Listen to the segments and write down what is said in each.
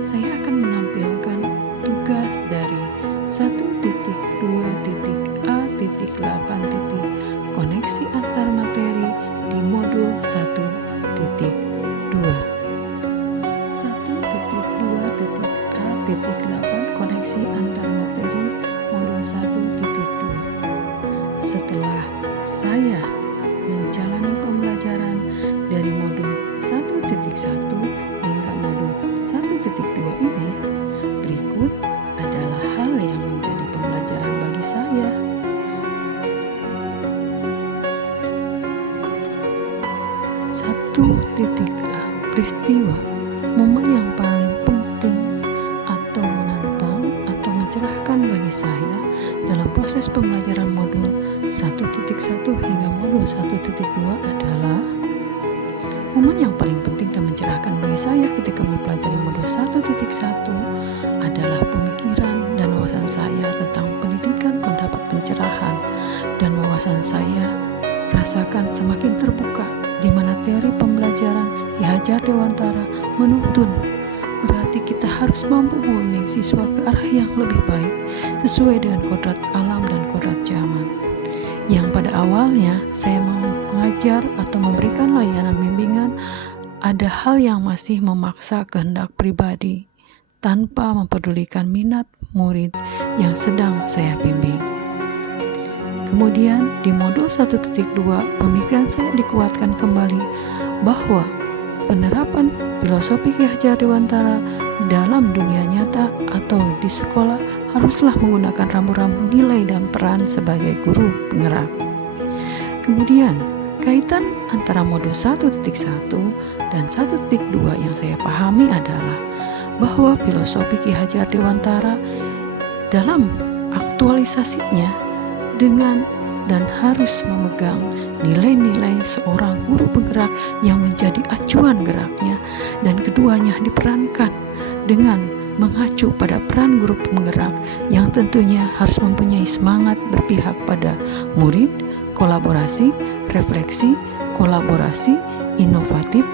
saya akan menampilkan tugas dari 1.2.a.8. Koneksi antar materi di modul 1.2. 1.2.a.8 koneksi antar materi modul 1.2. Setelah saya menjalani pembelajaran dari modul 1.1 hingga modul 1.2 ini, berikut adalah hal yang menjadi pembelajaran bagi saya. A. Peristiwa, momen yang paling penting atau menantang atau mencerahkan bagi saya dalam proses pembelajaran modul 1.1 hingga modul 1.2 adalah momen yang paling penting dan mencerahkan bagi saya ketika mempelajari modul 1.1 adalah pemikiran dan wawasan saya tentang pendidikan mendapat pencerahan dan wawasan saya rasakan semakin terbuka, di mana teori pembelajaran Ki Hajar Dewantara menuntun. Berarti kita harus mampu membimbing siswa ke arah yang lebih baik sesuai dengan kodrat alam dan kodrat zaman. Yang pada awalnya saya mengajar atau memberikan layanan bimbingan, ada hal yang masih memaksa kehendak pribadi tanpa mempedulikan minat murid yang sedang saya bimbing. Kemudian di modul 1.2 pemikiran saya dikuatkan kembali bahwa penerapan filosofi Ki Hajar Dewantara dalam dunia nyata atau di sekolah haruslah menggunakan rambu-rambu nilai dan peran sebagai guru penggerak. Kemudian kaitan antara modul 1.1 dan 1.2 yang saya pahami adalah bahwa filosofi Ki Hajar Dewantara dalam aktualisasinya dengan dan harus memegang nilai-nilai seorang guru penggerak yang menjadi acuan geraknya, dan keduanya diperankan dengan mengacu pada peran guru penggerak yang tentunya harus mempunyai semangat berpihak pada murid, kolaborasi, refleksi, kolaborasi, inovatif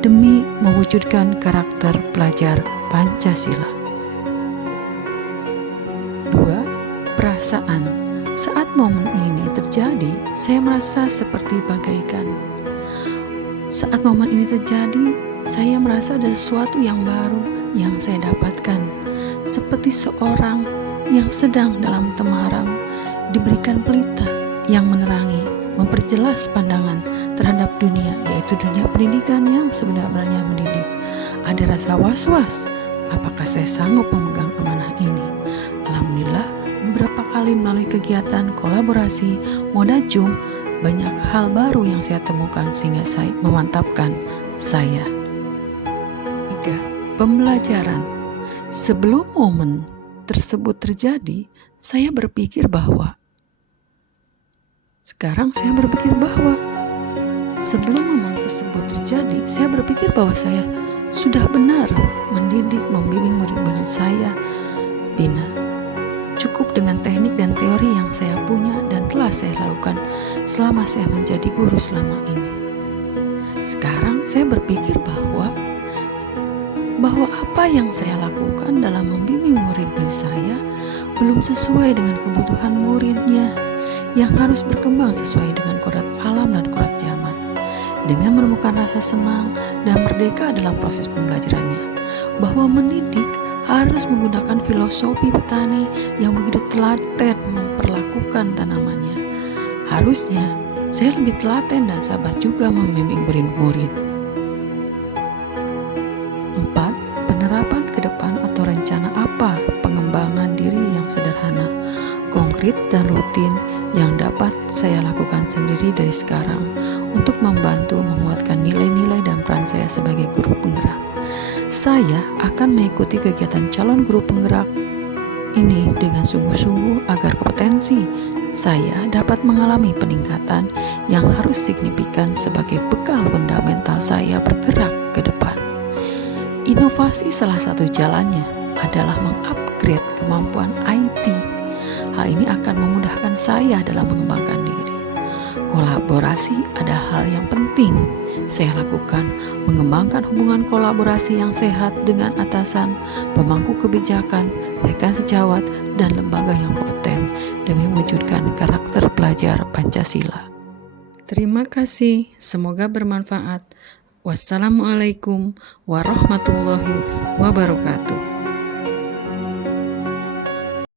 demi mewujudkan karakter pelajar Pancasila. 2. Perasaan. Saat momen ini terjadi, saya merasa seperti bagaikan. Saat momen ini terjadi, saya merasa ada sesuatu yang baru yang saya dapatkan. Seperti seorang yang sedang dalam temaram diberikan pelita yang menerangi, memperjelas pandangan terhadap dunia, yaitu dunia pendidikan yang sebenarnya mendidik. Ada rasa was-was, apakah saya sanggup memegang amanah ini? Alhamdulillah, beberapa kali melalui kegiatan kolaborasi Modajum, banyak hal baru yang saya temukan sehingga saya memantapkan saya. 3. Pembelajaran. Sebelum momen tersebut terjadi, saya berpikir bahwa sebelum momen tersebut terjadi, saya berpikir bahwa saya sudah benar mendidik, membimbing murid-murid saya bina. Cukup dengan teknik dan teori yang saya punya dan telah saya lakukan selama saya menjadi guru selama ini. Sekarang saya berpikir bahwa apa yang saya lakukan dalam membimbing murid-murid saya belum sesuai dengan kebutuhan muridnya yang harus berkembang sesuai dengan kodrat alam dan kodrat zaman, dengan menemukan rasa senang dan merdeka dalam proses pembelajarannya, bahwa mendidik harus menggunakan filosofi petani yang begitu telaten memperlakukan tanamannya. Harusnya saya lebih telaten dan sabar juga membimbing murid-murid. 4. Penerapan ke depan atau rencana apa pengembangan diri yang sederhana, konkret dan rutin yang dapat saya lakukan sendiri dari sekarang untuk membantu menguatkan nilai-nilai dan peran saya sebagai guru penggerak. Saya akan mengikuti kegiatan calon guru penggerak ini dengan sungguh-sungguh agar kompetensi saya dapat mengalami peningkatan yang harus signifikan sebagai bekal fundamental saya bergerak ke depan. Inovasi salah satu jalannya adalah mengupgrade kemampuan IT. Hal ini akan memudahkan saya dalam mengembangkan diri. kolaborasi adalah hal yang penting saya lakukan, mengembangkan hubungan kolaborasi yang sehat dengan atasan, pemangku kebijakan, rekan sejawat, dan lembaga yang kompeten demi mewujudkan karakter pelajar Pancasila. Terima kasih, semoga bermanfaat. Wassalamualaikum warahmatullahi wabarakatuh.